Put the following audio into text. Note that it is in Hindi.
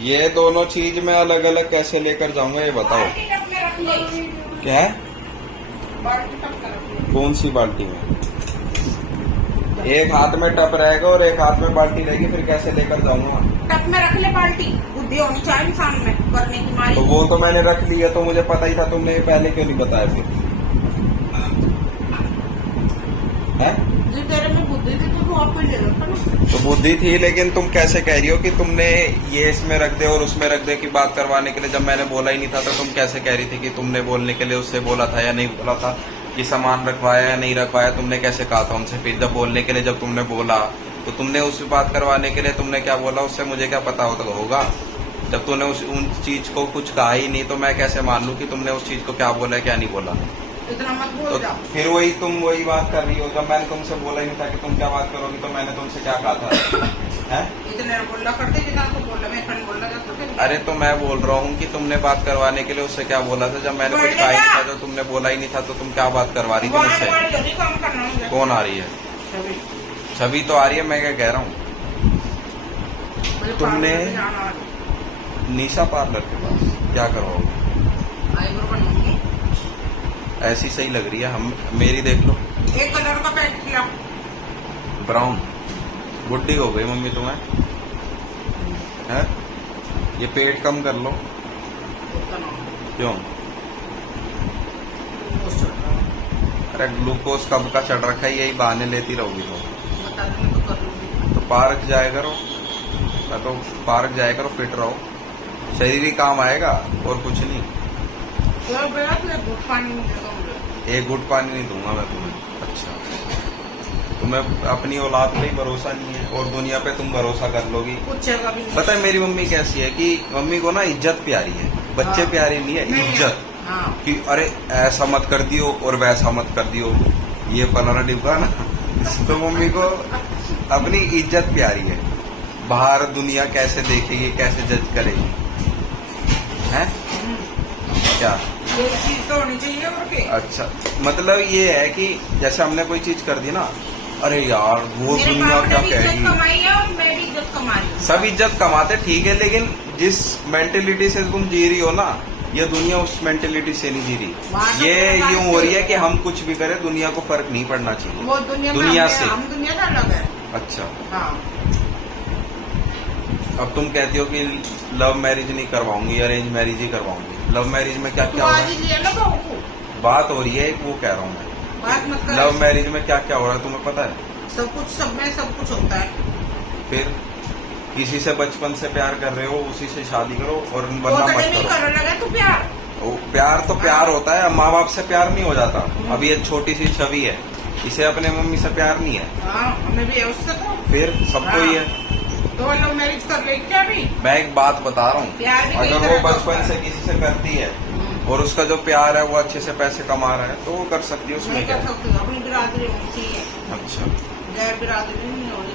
ये दोनों चीज मैं अलग अलग कैसे लेकर जाऊंगा ये बताओ। बाल्टी टब में रख ले। क्या है? बाल्टी टब में रख ले। कौन सी बाल्टी में? एक हाथ में टब रहेगा और एक हाथ में बाल्टी रहेगी, फिर कैसे लेकर जाऊंगा? टब में रख ले बाल्टी। बुद्धि होनी चाहिए इंसान में करने की मारी। तो वो तो मैंने रख लिया, तो मुझे पता ही था, तुमने ये पहले क्यों नहीं बताया फिर? है? जो तेरे में बुद्धि थी तो तू आपको ले लेता ना। तो बुद्धि थी, लेकिन तुम कैसे कह रही हो कि तुमने ये इसमें रख दे और उसमें रख दे की बात करवाने के लिए, जब मैंने बोला ही नहीं था, तो तुम कैसे कह रही थी कि तुमने बोलने के लिए उससे बोला था या नहीं बोला था, कि सामान रखवाया या नहीं रखवाया? तुमने कैसे कहा था उनसे? फिर जब बोलने के लिए जब तुमने बोला तो तुमने उस बात करवाने के लिए तुमने क्या बोला? उससे मुझे क्या पता होगा? जब तूने उन चीज को कुछ कहा ही नहीं तो मैं कैसे मान लूं कि तुमने उस चीज को क्या बोला है क्या नहीं बोला? इतना मत तो बोल जाओ। फिर तुम वही बात कर रही हो। जब मैंने तुमसे बोला ही नहीं था कि तुम क्या बात करोगी, तो मैंने तुमसे क्या कहा था? हैं? इतने बोला करते जितना तो बोला, मैं खंड बोला जाता फिर। अरे तो मैं बोल रहा हूँ कि तुमने बात करवाने के लिए उससे क्या बोला था? जब मैंने कुछ कहा ही नहीं था, जो तुमने बोला ही नहीं था, तो तुम क्या बात करवा रही थी मुझसे? काम करना मुझे। कौन आ रही है? छवि। छवि तो आ रही है, मैं क्या कह रहा हूँ? मुझे तुमने पार्लर में जाना है। निशा पार्लर के पास क्या करवाओगे? आईब्रो बनवाऊंगी। ऐसी सही लग रही है, हम मेरी देख लो। एक कलर का पैंट किया। ब्राउन। बुड्ढी हो गई मम्मी तुम्हें, है? ये पेट कम कर लो। क्यों? अरे ग्लूकोज कब का चढ़ रखा है, यही बहाने लेती रहोगी तो पार्क जाया करो। तो पार्क जाया करो, फिट रहो, शरीर ही काम आएगा और कुछ नहीं। एक घुट पानी नहीं दूंगा मैं तुम्हें। अच्छा, तुम्हें अपनी औलाद पे ही भरोसा नहीं है और दुनिया पे तुम भरोसा कर लोगी? पता है मेरी मम्मी कैसी है कि मम्मी को ना इज्जत प्यारी है, बच्चे हाँ। प्यारे नहीं है, इज्जत। हाँ। कि अरे ऐसा मत कर दियो और वैसा मत कर दियो, ये फलाना डिब्बा ना। तो मम्मी को अपनी इज्जत प्यारी है, बाहर दुनिया कैसे देखेगी, कैसे जज करेगी, हैं? क्या? ये चीज तो होनी चाहिए और क्या? अच्छा, मतलब ये है कि जैसे हमने कोई चीज कर दी ना, अरे यार वो मेरे दुनिया बाप क्या ने भी इज्जत कहेगी। कमाई है और मैं भी इज्जत कमा रही हूँ। सब इज्जत कमाते ठीक है, लेकिन जिस मेंटेलिटी से तुम जी रही हो ना, ये दुनिया उस मेंटेलिटी से नहीं जी वहाँ रही। तो ये मेरे यूं बाप हो रही है से- कि हम कुछ भी करें दुनिया को फर्क नहीं पड़ना चाहिए। वो दुनिया में दुनिया हम- से। हम दुनिया से अलग है। अच्छा, हाँ। अब तुम कहती हो कि लव मैरिज नहीं करवाऊंगी, अरेंज मैरिज ही करवाऊंगी। लव मैरिज में क्या तू क्या हो रहा आज ही है? लिया ना बहू को। बात हो रही है, एक वो कह रहा हूँ मैं। बात मत कर। लव मैरिज में क्या क्या हो रहा है तुम्हें पता है? सब कुछ सब में सब कुछ होता है। फिर किसी से बचपन से प्यार कर रहे हो, उसी से शादी करो और वो वरना तो मत नहीं करो। करने लगा तू प्यार। प्यार तो प्यार होता है, माँ बाप से प्यार नहीं हो जाता। अब ये छोटी सी छवि है, इसे अपने मम्मी से प्यार नहीं है, हाँ हमें भी है उससे तो। फिर सबको ही है। तो लव मैरिज कर ले क्या भी? मैं एक बात बता रहा प्यार हूँ, भी कई अगर तरह वो का बचपन होता से है। किसी से करती है और उसका जो प्यार है वो अच्छे से पैसे कमा रहा है, तो वो कर सकती है, उसमें नहीं क्या कर है? सकते, अपनी बिरादरी होनी चाहिए। अच्छा, गैर बिरादरी नहीं होनी